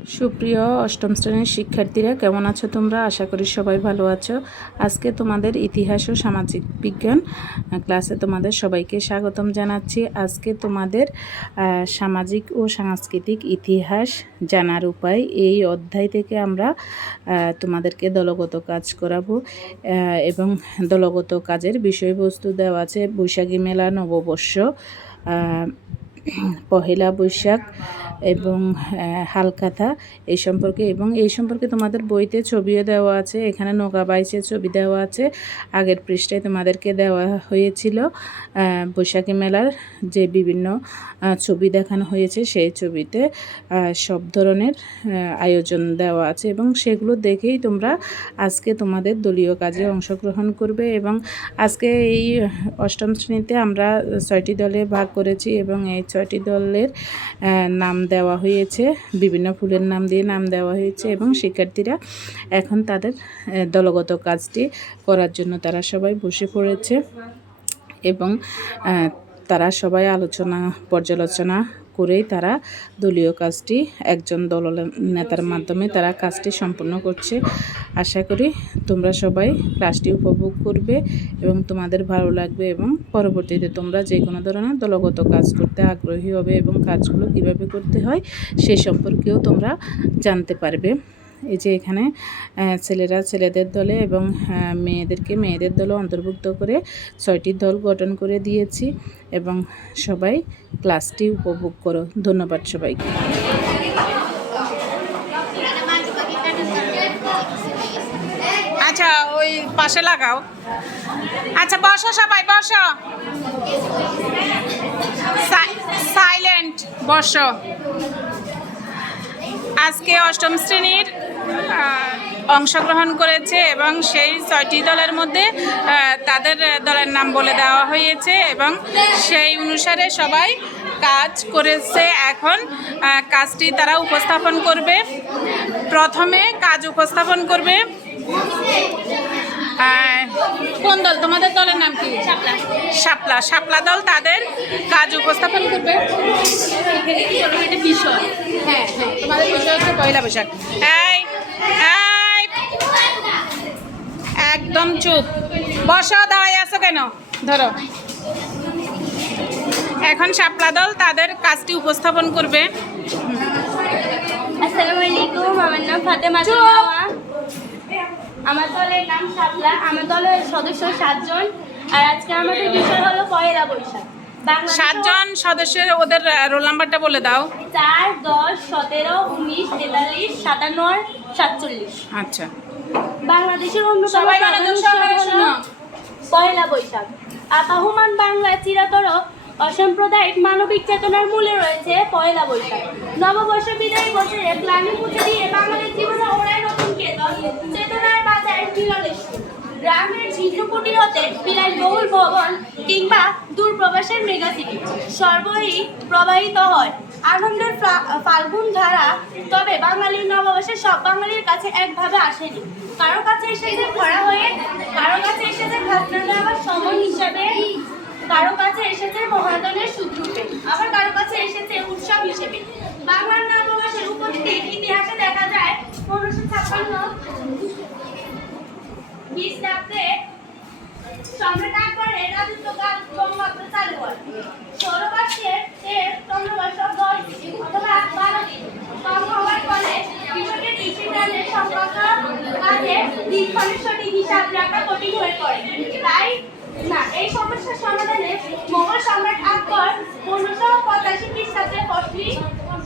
সুপ্রিয় অষ্টম শ্রেণীর শিক্ষার্থীরা কেমন আছো তোমরা? আশা করি সবাই ভালো আছো। আজকে তোমাদের ইতিহাস ও সামাজিক বিজ্ঞান ক্লাসে তোমাদের সবাইকে স্বাগতম জানাচ্ছি। আজকে তোমাদের সামাজিক ও সাংস্কৃতিক ইতিহাস জানার উপায় এই অধ্যায় থেকে আমরা তোমাদেরকে দলগত কাজ করাবো এবং দলগত কাজের বিষয়বস্তু দেওয়া আছে বৈশাখী মেলা, নববর্ষ, পহেলা বৈশাখ এবং হালখাতা এই সম্পর্কে তোমাদের বইতে ছবিও দেওয়া আছে। এখানে নৌকা বাইচের ছবি দেওয়া আছে। আগের পৃষ্ঠায় তোমাদেরকে দেওয়া হয়েছিল বৈশাখী মেলার যে বিভিন্ন ছবি দেখানো হয়েছে, সেই ছবিতে সব ধরনের আয়োজন দেওয়া আছে এবং সেগুলো দেখেই তোমরা আজকে তোমাদের দলীয় কাজে অংশগ্রহণ করবে। এবং আজকে এই অষ্টম শ্রেণীতে আমরা 6টি দলে ভাগ করেছি এবং এই 6টি দলের নাম দেওয়া হয়েছে, বিভিন্ন ফুলের নাম দিয়ে নাম দেওয়া হয়েছে এবং শিক্ষার্থীরা এখন তাদের দলগত কাজটি করার জন্য তারা সবাই বসে পড়েছে এবং তারা সবাই পর্যালোচনা করেই তারা দলীয় কাজটি একজন দল নেতার মাধ্যমে তারা কাজটি সম্পন্ন করছে। আশা করি তোমরা সবাই ক্লাসটি উপভোগ করবে এবং তোমাদের ভালো লাগবে এবং পরবর্তীতে তোমরা যে কোনো ধরনের দলগত কাজ করতে আগ্রহী হবে এবং কাজগুলো কিভাবে করতে হয় সে সম্পর্কেও তোমরা জানতে পারবে। এই যে এখানে ছেলেরা ছেলেদের দলে এবং মেয়েদেরকে মেয়েদের দলে অন্তর্ভুক্ত করে 6টি দল গঠন করে দিয়েছি এবং সবাই ক্লাসটি উপভোগ করো। ধন্যবাদ সবাইকে। আচ্ছা, ওই পাশে লাগাও। আচ্ছা, বসো সবাই, বসো, সাইলেন্ট বসো। আজকে অষ্টম শ্রেণীর অংশগ্রহণ করেছে এবং সেই 6টি দলের মধ্যে তাদের দলের নাম বলে দেওয়া হয়েছে এবং সেই অনুসারে সবাই কাজ করেছে। এখন কাজটি তারা উপস্থাপন করবে। প্রথমে কাজ উপস্থাপন করবে কোন দল? তোমাদের দলের নাম কি? শাপলা দল তাদের কাজ উপস্থাপন করবে। বিষয়, হ্যাঁ, তোমাদের বিষয় হচ্ছে পয়লা বৈশাখ। একদম চুপ, বসো, দাঁড়াই আছো কেন? ধরো, এখন শাপলা দল তাদের কাজটি উপস্থাপন করবে। আসসালামু আলাইকুম, আমার নাম ফাতেমা। আমার দলের নাম শাপলা। আমার দলের সদস্য 7 জন। আর আজকে আমাদের বিষয় হলো পয়লা বৈশাখ। 7 জন সদস্যের ওদের রোল নাম্বারটা বলে দাও। 4, 10, 17, 19, 43, 57, 47। আচ্ছা, বাংলাদেশের অন্যতম পয়লা বৈশাখ। আপাহমান বাংলার চিরতর অসাম্প্রদায়িক মানবিক চেতনার মূলে রয়েছে পয়লা বৈশাখ। নববর্ষ বিদায়ী বছরে গ্লানি মুছে দিয়ে বাঙালির জীবনে ওড়ায় নতুন চেতনার বাজায় বিরলের সুর। গ্রামের ঝিন্নকুটি হতে বিলাসবহুল ভবন কিংবা দূরপ্রবাসের মেগাসিটি সর্বই প্রবাহিত হয় আনন্দের ফাল্গুন ধারা। তবে বাঙালির নববর্ষে সব বাঙালির কাছে একভাবে আসেনি। কারো কাছে এসেছে ভরা হয়ে, কারো কাছে এসেছে ঘটনা দেওয়ার সময় হিসাবে, কারো কাছে এসেছে মহাদানের সুদ্রূপে, আবার কারো কাছে এসেছে উৎসব হিসেবে। বাংলার নববর্ষের উপস্থিতির ইতিহাসে দেখা যায় 1556 খ্রিস্টাব্দে সম্রাট আকবরের রাজত্বকাল বঙ্গাব্দ চালু হয়। 16 বর্ষের চন্দ্রবর্ষ 10 অথবা 12 দিন কম হওয়ার ফলে কৃষকের কৃষিকাজের সংক্রান্ত কাজে দিনক্ষণের সঠিক হিসাব রাখা কঠিন হয়ে পড়ে। তাই এই সমস্যার সমাধানে মোগল সম্রাট আকবর 1585 খ্রিস্টাব্দে ফসলি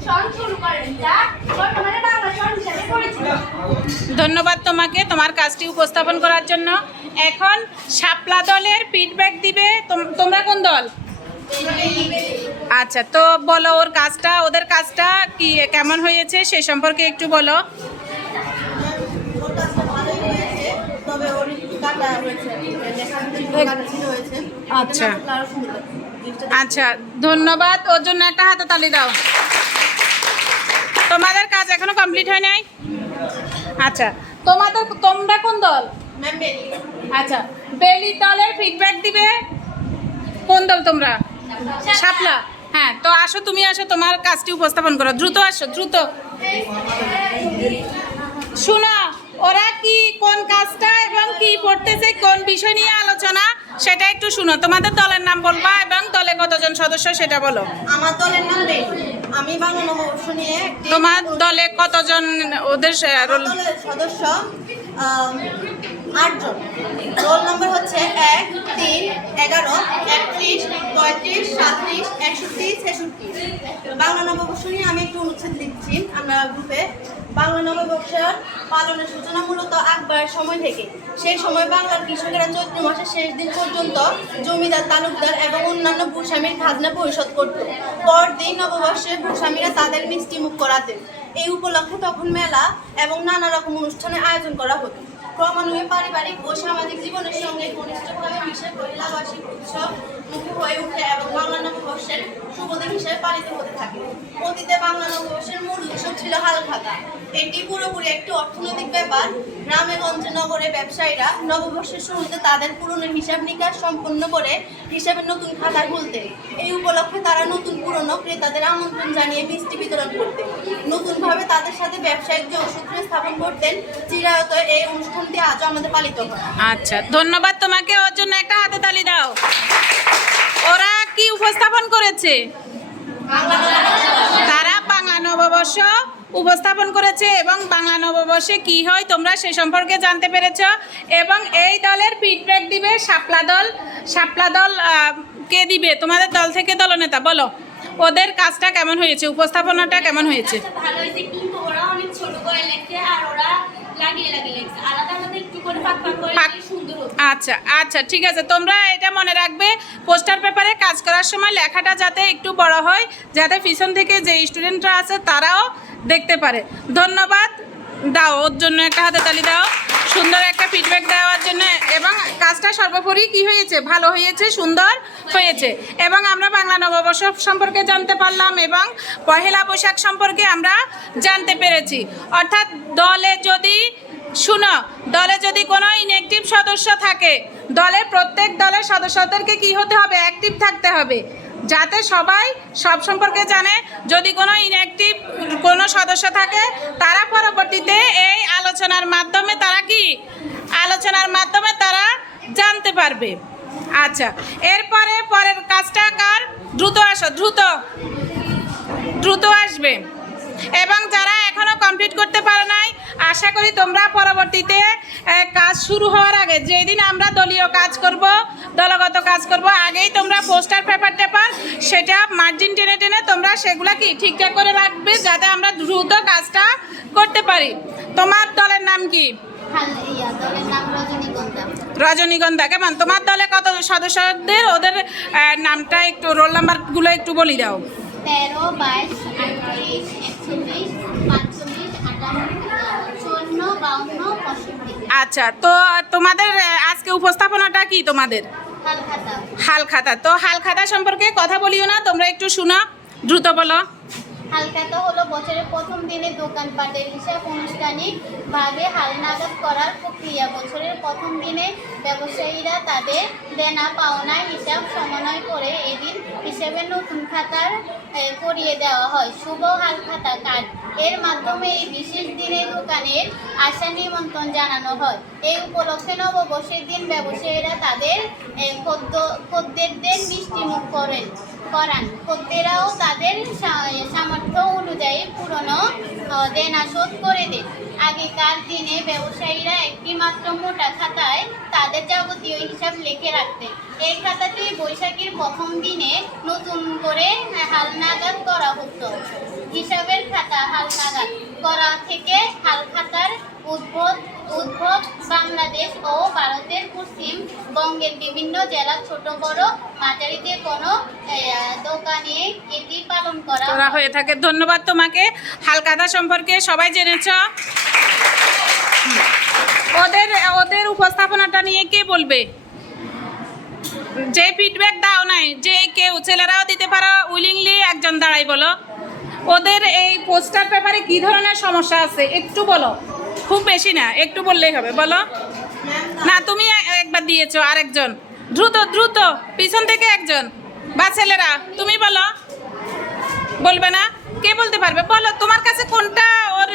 সন শুরু করেন, যা বর্তমানে বাংলা সন হিসাবে পরিচিত। ধন্যবাদ তোমাকে তোমার কাজটি উপস্থাপন করার জন্য। এখন শাপলা দলের ফিডব্যাক দিবে। তোমরা কোন দল? আচ্ছা, তো বলো ওদের কাজটা কি কেমন হয়েছে সে সম্পর্কে একটু বলো। আচ্ছা আচ্ছা, ধন্যবাদ। ওর জন্য একটা হাততালি দাও। তোমাদের কাজ এখনো কমপ্লিট হয় নাই? আচ্ছা, তোমরা কোন দল? আচ্ছা, বেলি দলের ফিডব্যাক দিবে কোন দল? তোমরা শাপলা। হ্যাঁ, তো আসো, তুমি আসো, তোমার কাজটি উপস্থাপন করো। দ্রুত আসো, দ্রুত। শোনো, ওরা কি কোন কাজটা এবং কি পড়তেছে, কোন বিষয় নিয়ে আলোচনা সেটা একটু শুনো। তোমাদের দলের নাম বলবা এবং দলে কতজন সদস্য সেটা বলো। আমার দলের নাম রেণু। আমি বাংলা নববর্ষ নিয়ে তোমার দলে কতজন ওদের রোল? দলের সদস্য 8 জন। রোল নম্বর হচ্ছে 1, 3, 11, 31, 35, 37, 61, 66। বাংলা নববর্ষ নিয়ে আমি একটু অনুচ্ছেদ লিখছি আমরা গ্রুপে। বাংলা নববর্ষের পালনের সূচনা মূলত আকবরের সময় থেকে। সেই সময় বাংলার কৃষকেরা চৈত্র মাসের শেষ দিন পর্যন্ত জমিদার, তালুকদার এবং অন্যান্য ভূস্বামীর খাজনা পরিশোধ করত। পরদিন নববর্ষে ভূস্বামীরা তাদের মিষ্টি মুখ করাতেন। এই উপলক্ষে তখন মেলা এবং নানা রকম অনুষ্ঠানের আয়োজন করা হতো। ক্রমান্বয়ে পারিবারিক ও সামাজিক জীবনের সঙ্গে ঘনিষ্ঠভাবে মিশে পহেলা বার্ষিক উৎসব মুখী হয়ে ওঠে এবং বাংলা নববর্ষের শুভদিন হিসেবে পালিত হতে থাকে। অতীতে বাংলা নববর্ষের মূল উৎসব ছিল হালখাতা। এটি পুরোপুরি একটি অর্থনৈতিক ব্যাপার। গ্রামে গঞ্জে নগরে ব্যবসায়ীরা নববর্ষের শুরুতে তাদের পুরনো হিসাব নিকাশ সম্পন্ন করে হিসাবের নতুন খাতা খুলতেন। এই উপলক্ষে তারা নতুন পুরনো ক্রেতাদের আমন্ত্রণ জানিয়ে মিষ্টি বিতরণ করতেন। নতুনভাবে তাদের সাথে ব্যবসায়িক যোগসূত্র স্থাপন করতেন। চিরায়ত এই অনুষ্ঠানটি আজও আমাদের পালিত হয়। আচ্ছা, ধন্যবাদ তোমাকে। ওর জন্য একটা হাতে তালি দাও। ওরা কি উপস্থাপন করেছে? তারা বাংলা নববর্ষ উপস্থাপন করেছে এবং বাংলা নববর্ষে কি হয় তোমরা সে সম্পর্কে জানতে পেরেছ। এবং এই দলের ফিডব্যাক দিবে শাপলা দল কে দিবে? তোমাদের দল থেকে দলনেতা বলো ওদের কাজটা কেমন হয়েছে, উপস্থাপনাটা কেমন হয়েছে? ভালো হয়েছে, কিন্তু ওরা অনেক ছোট করে লেখছে আর ওরা লাগিয়ে লেখছে। আলাদা আলাদা একটু করে ফাঁক করে লিখলে সুন্দর হতো। আচ্ছা আচ্ছা, ঠিক আছে। তোমরা এটা মনে রাখবে, পোস্টার পেপারে কাজ করার সময় লেখাটা যাতে একটু বড় হয়, যাতে পিছন থেকে যে স্টুডেন্টরা আছে তারাও দেখতে পারে। ধন্যবাদ। দাও ওর জন্য একটা হাতে তালি দাও, সুন্দর একটা ফিডব্যাক দেওয়ার জন্য। এবং কাজটা সর্বোপরি কি হয়েছে? ভালো হয়েছে, সুন্দর হয়েছে। এবং আমরা বাংলা নববর্ষ সম্পর্কে জানতে পারলাম এবং পহেলা বৈশাখ সম্পর্কে আমরা জানতে পেরেছি। অর্থাৎ দলে যদি কোনো ইনঅ্যাক্টিভ সদস্য থাকে, প্রত্যেক দলের সদস্যদেরকে কি হতে হবে? অ্যাক্টিভ থাকতে হবে, যাতে সবাই সব সম্পর্কে জানে। যদি কোনো ইনঅ্যাক্টিভ কোনো সদস্য থাকে, তারা পরবর্তীতে এই আলোচনার মাধ্যমে তারা জানতে পারবে। আচ্ছা, এরপরে পরের কাজটা কার? দ্রুত আসো, দ্রুত আসবে। এবং যারা এখনো কমপ্লিট করতে পারো নাই, আশা করি তোমরা পরবর্তীতে কাজ শুরু হওয়ার আগে, যেদিন আমরা দলীয় কাজ করব, দলগত কাজ করব, আগেই তোমরা পোস্টার পেপার সেটা মার্জিন টেনে টেনে তোমরা সেগুলা কি ঠিকঠাক করে রাখবে, যাতে আমরা দ্রুত কাজটা করতে পারি। তোমার দলের নাম কি? দলের নাম রজনীগন্ধা। কেমন? তোমার দলে কত সদস্যদের? ওদের নামটা একটু, রোল নাম্বারগুলো একটু বলি দাও। 13, 22, 38, 41, 45, 58, 54, 52, 65। আচ্ছা, তো তোমাদের আজকে উপস্থাপনাটা কি? তোমাদের হালখাতা। তো হালখাতা সম্পর্কে কথা বলিও না, তোমরা একটু শোনো, দ্রুত বলো। হালখাতা হলো বছরের প্রথম দিনে দোকানপাটের হিসাব আনুষ্ঠানিকভাবে হালনাগাদ করার প্রক্রিয়া। বছরের প্রথম দিনে ব্যবসায়ীরা তাদের দেনা পাওনার হিসাব সমন্বয় করে এদিন হিসেবে নতুন খাতার করিয়ে দেওয়া হয়। শুভ হালখাতা কার্ড এর মাধ্যমে এই বিশেষ দিনে দোকানের আশা নিমন্ত্রণ জানানো হয়। এই উপলক্ষে নববর্ষের দিন ব্যবসায়ীরা তাদের খদ্দেরদের মিষ্টি মুখ করান। খদ্দেরাও তাদের সামর্থ্য অনুযায়ী পুরনো দেনা শোধ করে দেন। আগেকার দিনে ব্যবসায়ীরা একটি মাত্র মোটা খাতায় তাদের যাবতীয় হিসাব লিখে রাখতেন। এই খাতাটি বৈশাখীর প্রথম দিনে নতুন করে হালনাগাদ করা হতো। হিসাবের খাতা হালনাগাদ করা থেকে হালখাতার উদ্ভব বাংলাদেশ ও ভারতের পশ্চিমবঙ্গের বিভিন্ন জেলা ছোট বড় মাঝারি যে কোনো দোকানে এটি পালন করা হয়ে থাকে। ধন্যবাদ তোমাকে। হালখাতা সম্পর্কে সবাই জেনেছ। ওদের উপস্থাপনাটা নিয়ে কে বলবে? যে ফিডব্যাক দাও নাই, যে কেউ, ছেলেরাও দিতে পারো, উইলিংলি একজন দাঁড়াই বলো। ওদের এই পোস্টার পেপারে কি ধরনের সমস্যা আছে একটু বলো, খুব বেশি না, একটু বললেই হবে। বলো না, তুমি একবার দিয়েছো, আরেকজন দ্রুত পিছন থেকে একজন, বা ছেলেরা তুমি বলো, বলবে না? কে বলতে পারবে? বলো তোমার কাছে কোনটা ওর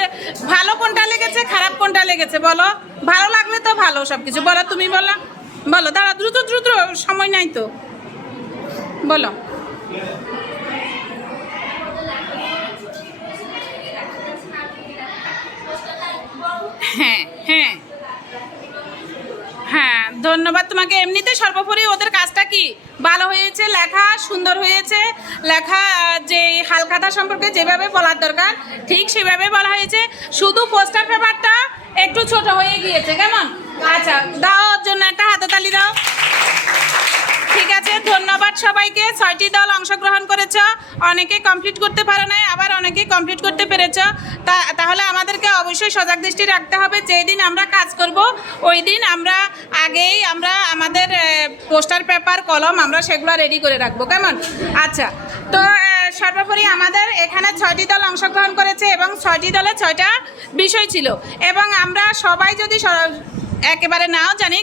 ভালো কোনটা লেগেছে, খারাপ কোনটা লেগেছে বলো। ভালো লাগলে তো ভালো সব কিছু। বলো, তুমি বলো, বলো, দাঁড়া, দ্রুত দ্রুত, সময় নাই তো, বলো। হ্যাঁ হ্যাঁ হ্যাঁ, ধন্যবাদ তোমাকে। এমনিতে সর্বোপরি ওদের কাজটা কি ভালো হয়েছে, লেখা সুন্দর হয়েছে, লেখা যে হালখাতা সম্পর্কে যেভাবে বলার দরকার ঠিক সেভাবে বলা হয়েছে। শুধু পোস্টার পেপারটা একটু ছোট হয়ে গিয়েছে, কেমন? আচ্ছা, দাও, ওর জন্য একটা হাততালি দাও। ঠিক আছে, ধন্যবাদ সবাইকে। 6টি দল অংশগ্রহণ করেছ, অনেকে কমপ্লিট করতে পারো নাই, আবার অনেকে কমপ্লিট করতে পেরেছ। তাহলে আমাদেরকে অবশ্যই সজাগ দৃষ্টি রাখতে হবে। যেই দিন আমরা কাজ করব ওই দিন আমরা আগেই আমাদের পোস্টার পেপার, কলম আমরা সেগুলো রেডি করে রাখবো, কেমন? আচ্ছা, তো সর্বোপরি আমাদের এখানে 6টি দল অংশগ্রহণ করেছে এবং 6টি দলে 6টা বিষয় ছিল। এবং আমরা সবাই যদি একেবারে নাও জানি,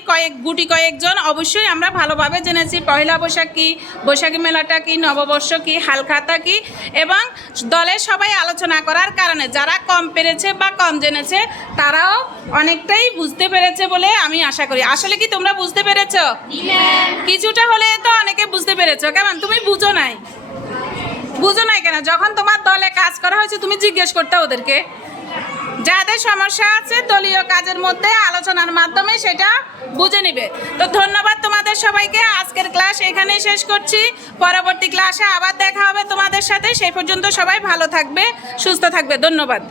কয়েকজন অবশ্যই আমরা ভালোভাবে জেনেছি পয়লা বৈশাখ কী, বৈশাখী মেলাটা কী, নববর্ষ কী, হালখাতা কী। এবং দলের সবাই আলোচনা করার কারণে যারা কম পেরেছে বা কম জেনেছে তারাও অনেকটাই বুঝতে পেরেছে বলে আমি আশা করি। আসলে কি তোমরা বুঝতে পেরেছ? কিছুটা হলে তো অনেকে বুঝতে পেরেছ, কেমন? তুমি বুঝো নাই কেন? যখন তোমার দলে কাজ করা হয়েছে তুমি জিজ্ঞেস করতে ওদেরকে। যাদের সমস্যা আছে দলীয় কাজের মধ্যে আলোচনার মাধ্যমে সেটা বুঝে নিবে। তো ধন্যবাদ তোমাদের সবাইকে। আজকের ক্লাস এখানেই শেষ করছি। পরবর্তী ক্লাসে আবার দেখা হবে তোমাদের সাথে। সেই পর্যন্ত সবাই ভালো থাকবে, সুস্থ থাকবে। ধন্যবাদ।